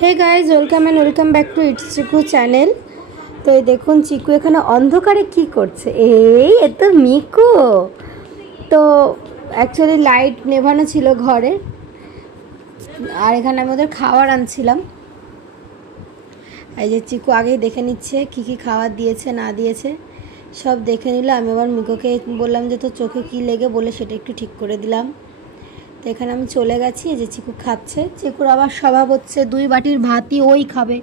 Hey guys, welcome and welcome back to its Chiku channel. তো এই দেখুন চিকু এখানে অন্ধকারে কি করছে। এ তো মিকু। তো অ্যাকচুয়ালি লাইট নেভানো ছিল ঘরে, আর এখানে আমি ওদের খাবার আনছিলাম। এই যে চিকু আগেই দেখে নিচ্ছে কি কি খাবার দিয়েছে না দিয়েছে, সব দেখে নিল। আমি আবার মিকুকে বললাম যে তোর চোখে কি লেগে, বলে সেটা একটু ঠিক করে দিলাম। তো এখানে আমি চলে গেছি, যে চিকু খাচ্ছে। চিকুর আবার স্বভাব হচ্ছে 2 বাটির ভাতই ওই খাবে,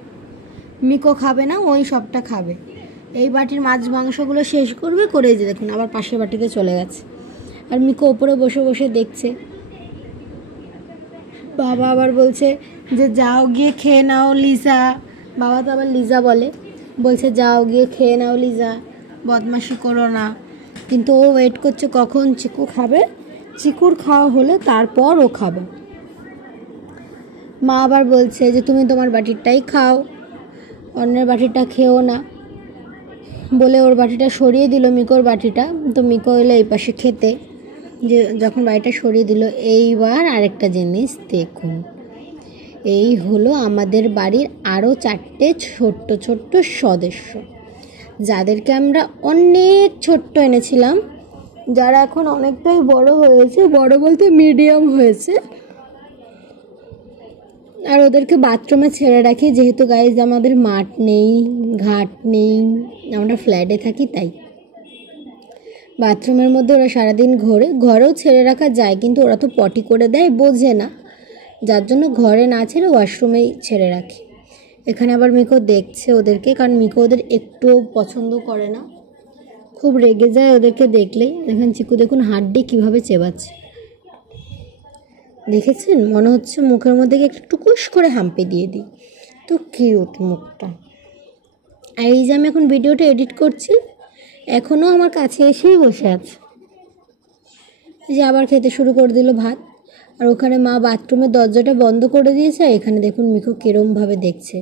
মিকো খাবে না, ওই সবটা খাবে। এই বাটির মাছ মাংসগুলো শেষ করবে, করে যে দেখুন আবার পাশের বাটিতে চলে গেছে। আর মিকো ওপরে বসে বসে দেখছে। বাবা আবার বলছে যে যাও গিয়ে খেয়ে নাও লিজা। বাবা তো আবার লিজা বলে, বলছে যাও গিয়ে খেয়ে নাও লিজা, বদমাশি করো না। কিন্তু ও ওয়েট করছে কখন চিকু খাবে। চিকুর খাওয়া হলে তারপর ও খাবে। মা আবার বলছে যে তুমি তোমার বাটিরটাই খাও, অন্যের বাটিটা খেও না, বলে ওর বাটিটা সরিয়ে দিল, মিকোর বাটিটা। তো মিকো এলো এই পাশে খেতে, যে যখন বাটিটা সরিয়ে দিল। এইবার আরেকটা জিনিস দেখুন, এই হলো আমাদের বাড়ির আরও 4টে ছোট্ট ছোট্ট সদস্য, যাদেরকে আমরা অনেক ছোট্ট এনেছিলাম, যারা এখন অনেকটাই বড় হয়েছে, বড় বলতে মিডিয়াম হয়েছে। আর ওদেরকে বাথরুমে ছেড়ে রাখি, যেহেতু গাইজ আমাদের মাঠ নেই, ঘাট নেই, আমরা ফ্ল্যাটে থাকি, তাই বাথরুমের মধ্যে ওরা সারাদিন ঘরেও ছেড়ে রাখা যায়, কিন্তু ওরা তো পটি করে দেয়, বোঝে না, যার জন্য ঘরে না ছেড়ে ওয়াশরুমেই ছেড়ে রাখি। এখানে আবার মিকো দেখছে ওদেরকে, কারণ মিকো ওদের একটুও পছন্দ করে না, খুব রেগে যায় ওদেরকে দেখলেই। দেখেন চিকু দেখুন হাড্ডি কীভাবে চেবাচ্ছে, দেখেছেন? মনে হচ্ছে মুখের মধ্যে একটু টুকুস করে হাম্পি দিয়ে দিই, তো কিউট মুখটা। আর এই যে আমি এখন ভিডিওটা এডিট করছি, এখনও আমার কাছে এসেই বসে আছে। এই যে আবার খেতে শুরু করে দিল ভাত। আর ওখানে মা বাথরুমের দরজাটা বন্ধ করে দিয়েছে। আর এখানে দেখুন মিকো কিরমভাবে দেখছে,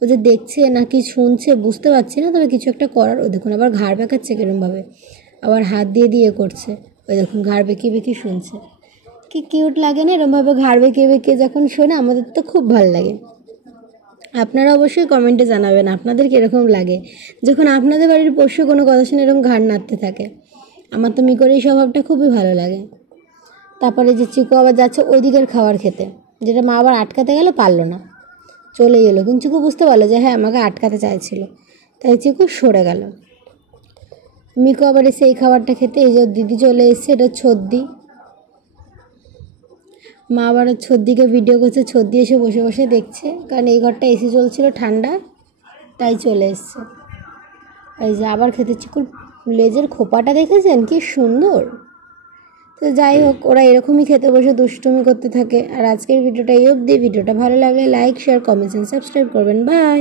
ও যে দেখছে নাকি শুনছে বুঝতে পারছি না, তবে কিছু একটা করার। ও দেখুন আবার ঘাড় বেঁকাচ্ছে কিরমভাবে, আবার হাত দিয়ে দিয়ে করছে। ওই দেখুন ঘাড় বেঁকিয়ে বেঁকিয়ে শুনছে, কি কিউট লাগে না এরমভাবে ঘাড় বেঁকিয়ে বেঁকিয়ে যখন শোনে, আমাদের তো খুব ভালো লাগে। আপনারা অবশ্যই কমেন্টে জানাবেন আপনাদের কীরকম লাগে যখন আপনাদের বাড়ির পোষ্য কোনো কথা শুনে এরকম ঘাড় নাড়তে থাকে। আমার তো মিকোর এই স্বভাবটা খুবই ভালো লাগে। তারপরে যে চিকু আবার যাচ্ছে ওই দিকের খাবার খেতে, যেটা মা আবার আটকাতে গেল, পারলো না, চলে এলো। কিন্তু চিকু বুঝতে পারলো যে হ্যাঁ আমাকে আটকাতে চাইছিল, তাই চিকু সরে গেল। মিকো আবার এসে এই খাবারটা খেতে, এই যে দিদি চলে এসছে, এটা ছদ্দি। মা আবার ছদ্দিকে ভিডিও করছে, ছদ্দি এসে বসে বসে দেখছে, কারণ এই ঘরটা এসি চলছিল ঠান্ডা, তাই চলে এসছে। এই যে আবার খেতে, চিকুর লেজের খোপাটা দেখেছেন কি সুন্দর। তো যাই হোক, ওরা এরকমই খেতে বসে দুষ্টুমি করতে থাকে। আর আজকের ভিডিওটা এই অবধি। ভিডিওটা ভালো লাগলে like, share, comments and subscribe করবেন। বাই।